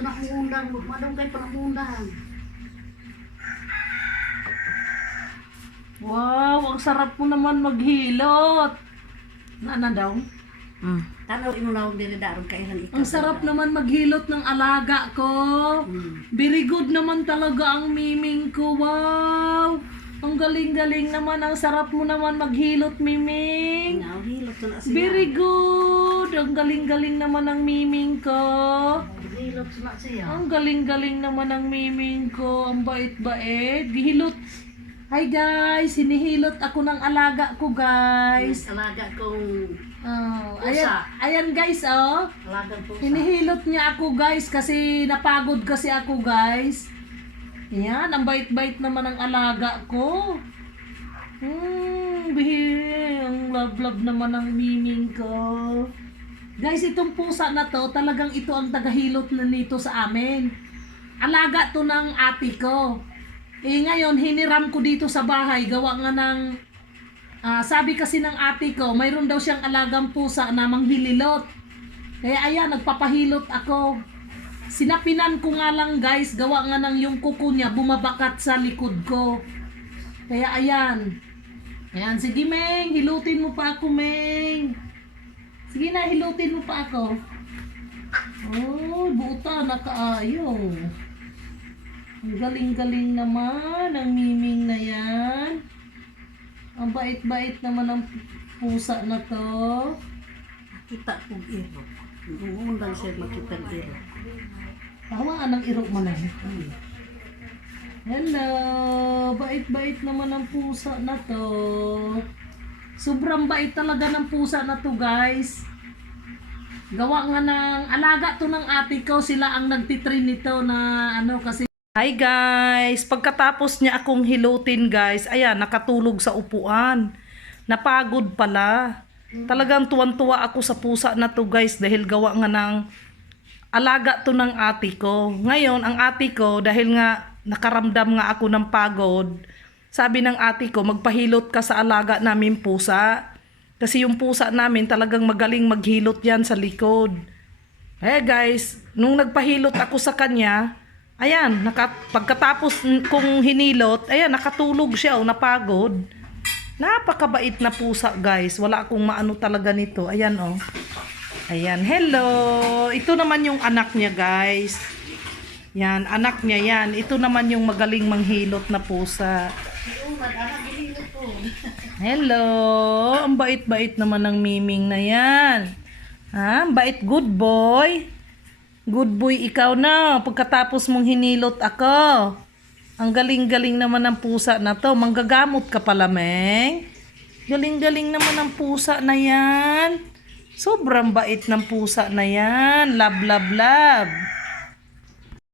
Ito na mundang, madungkay pa na mundang. Wow, ang sarap mo naman maghilot. Nana daw? Tanaw imo na og diri daron kailan ikaw. Ang sarap naman maghilot ng alaga ko. Very good naman talaga ang miming ko. Wow! Ang galing-galing naman. Ang sarap mo naman maghilot, miming. Now, hilot na siya. Very good. Ang galing-galing naman ang miming ko. Hilot na siya. Ang galing-galing naman ang miming ko. Ang bait-bait. Gihilot. Hi guys, hinihilot ako ng alaga ko guys. Alaga kong Oh, pusa. ayan guys oh. Alagang pusa. Hinihilot niya ako guys kasi napagod kasi ako guys. Yan, ang bait-bait naman ang alaga ko. Ang love-love naman ang miming ko. Guys, itong pusa na to, talagang ito ang tagahilot na nito sa amin. Alaga to ng ate ko. Ngayon, hiniram ko dito sa bahay, gawa nga ng, sabi kasi ng ate ko, mayroon daw siyang alagang pusa na manghililot. Kaya ayan, nagpapahilot ako. Sinapinan ko nga lang guys, gawa nga ng yung kuko niya, bumabakat sa likod ko. Kaya ayan. Ayan, sige Meng, hilutin mo pa ako Meng. Sige na, hilutin mo pa ako. Oh, buta, nakaayo. Ang galing-galing naman ang miming na yan. Ang bait-bait naman ang pusa na to. Kita kong iro. Undang siya makita ng iro. Tawaan ang irok mo na. Hello! Bait-bait naman ang pusa na to. Sobrang bait talaga ng pusa na to guys. Gawa nga ng alaga to ng ate ko. Sila ang nagtitrain nito na ano kasi. Hi guys! Pagkatapos niya akong hilutin guys, ayan, nakatulog sa upuan. Napagod pala. Talagang tuwan-tuwa ako sa pusa na to guys dahil gawa nga ng alaga to ng ate ko. Ngayon, ang ate ko, dahil nga nakaramdam nga ako ng pagod, sabi ng ate ko, magpahilot ka sa alaga namin pusa. Kasi yung pusa namin talagang magaling maghilot yan sa likod. Guys, nung nagpahilot ako sa kanya, ayan, pagkatapos kong hinilot, ayan, nakatulog siya o napagod. Napakabait na pusa guys. Wala akong maano talaga nito. Ayan oh. Ayan, hello. Ito naman yung anak niya guys. Yan, anak niya yan. Ito naman yung magaling manghilot na pusa. Hello. Ang bait-bait naman ng miming na yan. Ha? Bait, good boy. Good boy ikaw na. Pagkatapos mong hinilot ako. Ang galing-galing naman ng pusa na to. Manggagamot ka pala, Meng. Galing-galing naman ng pusa na yan. Sobrang bait ng pusa na yan. Love, love, love.